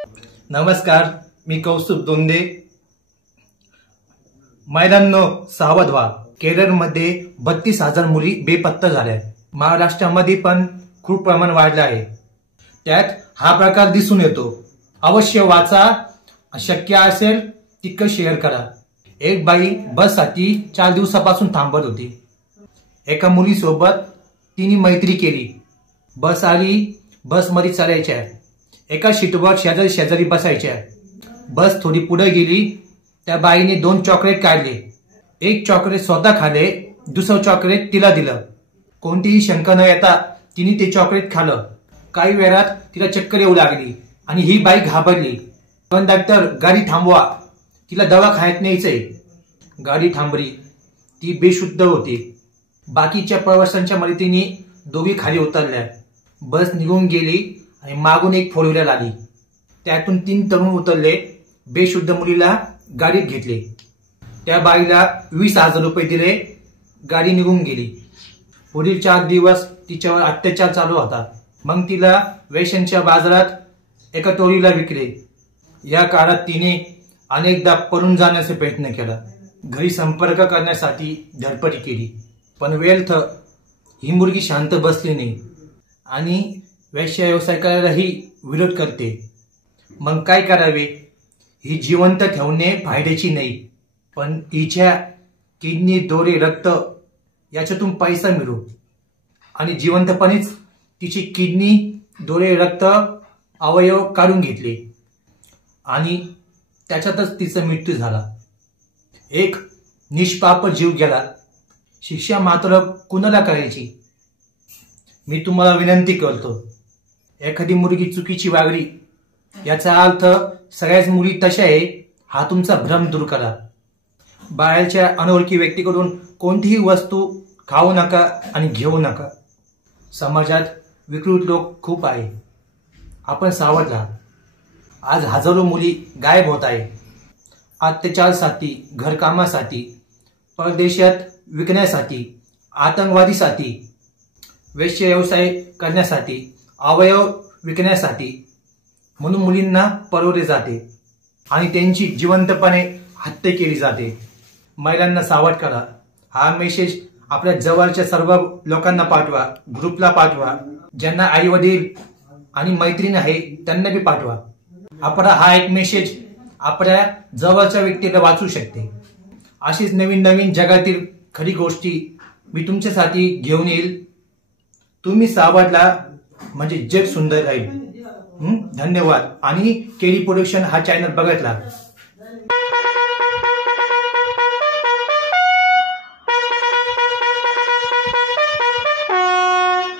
नमस्कार, मी कौस्तुभ दोंदे। महिलांनो सावध व्हा, केरळमध्ये 32,000 मुली बेपत्ता झाल्या। महाराष्ट्रामध्ये पण खूप प्रमाण वाढलं आहे। त्यात हा प्रकार दिसून येतो। अवश्य वाचा, शक्य असेल तितकं शेअर करा। एक बाई बससाठी 4 दिवसापासून थांबत होती। एका मुलीसोबत तिने मैत्री केली। बस आली, बसमध्ये चढायच्या, एका सीटवर शेजारी शेजारी बसायच्या। बस थोडी पुढे गेली, त्या बाईने 2 चॉकलेट काढले। एक चॉकलेट स्वतः खाले, दुसरं चॉकलेट तिला दिलं। कोणतीही शंका न येता तिने ते चॉकलेट खाल्लं। काही वेळात तिला चक्कर येऊ लागली आणि ही बाई घाबरली। कंडक्टर, गाडी थांबवा, तिला दवाखान्यात न्यायचंय। गाडी थांबली, ती बेशुद्ध होती। बाकीच्या प्रवाशांच्या मदतीने दोघी खाली उतरल्या। बस निघून गेली आणि मागून एक 4 व्हीलर आली। त्यातून 3 तरुण उतरले, बेशुद्ध मुलीला गाडीत घेतले। त्या बाईला 20,000 रुपये दिले, गाडी निघून गेली। पुढील 4 दिवस तिच्यावर अत्याचार चालू होता। मग तिला वेश्यांच्या बाजारात एका टोळीला विकले। या काळात तिने अनेकदा पळून जाण्याचा प्रयत्न केला। घरी संपर्क करण्यासाठी धडपड केली, पण व्यर्थ। ही मुलगी शांत बसली नाही आणि वेश्या व्यवसाय करायलाही विरोध करते। मग काय करावे? ही जिवंत ठेवणे फायद्याची नाही, पण हिच्या किडनी, डोळे, रक्त याच्यातून पैसा मिळू आणि जिवंतपणेच तिची किडनी, डोळे, रक्त, अवयव काढून घेतले आणि त्याच्यातच तिचा मृत्यू झाला। एक निष्पाप जीव गेला। शिक्षा मात्र कुणाला करायची? मी तुम्हाला विनंती करतो, एखादी मुलगी चुकीची वागली याचा अर्थ सगळ्याच मुली तशा आहे हा तुमचा भ्रम दूर करा। बाहेरच्या अनोळखी व्यक्तीकडून कोणतीही वस्तू खाऊ नका आणि घेऊ नका। समाजात विकृत लोक खूप आहे, आपण सावध राहा। आज हजारो मुली गायब होत आहे, अत्याचारासाठी, घरकामासाठी, परदेशात विकण्यासाठी, आतंकवादीसाठी, वेश्या व्यवसाय करण्यासाठी, अवयव विकण्यासाठी। म्हणून मुलींना पळवले जाते आणि त्यांची जिवंतपणे हत्या केली जाते। महिलांना सावध करा। हा मेसेज आपल्या जवळच्या सर्व लोकांना पाठवा, ग्रुपला पाठवा, ज्यांना आई वडील आणि मैत्रीण आहे त्यांना बी पाठवा। आपला हा एक मेसेज आपल्या जवळच्या व्यक्तीला वाचू शकते। अशीच नवीन नवीन जगातील खरी गोष्टी मी तुमच्यासाठी घेऊन येईल। तुम्ही सावधला म्हणजे जग सुंदर राहील। धन्यवाद। आणि केडी प्रोडक्शन हा चॅनल बघत राहा।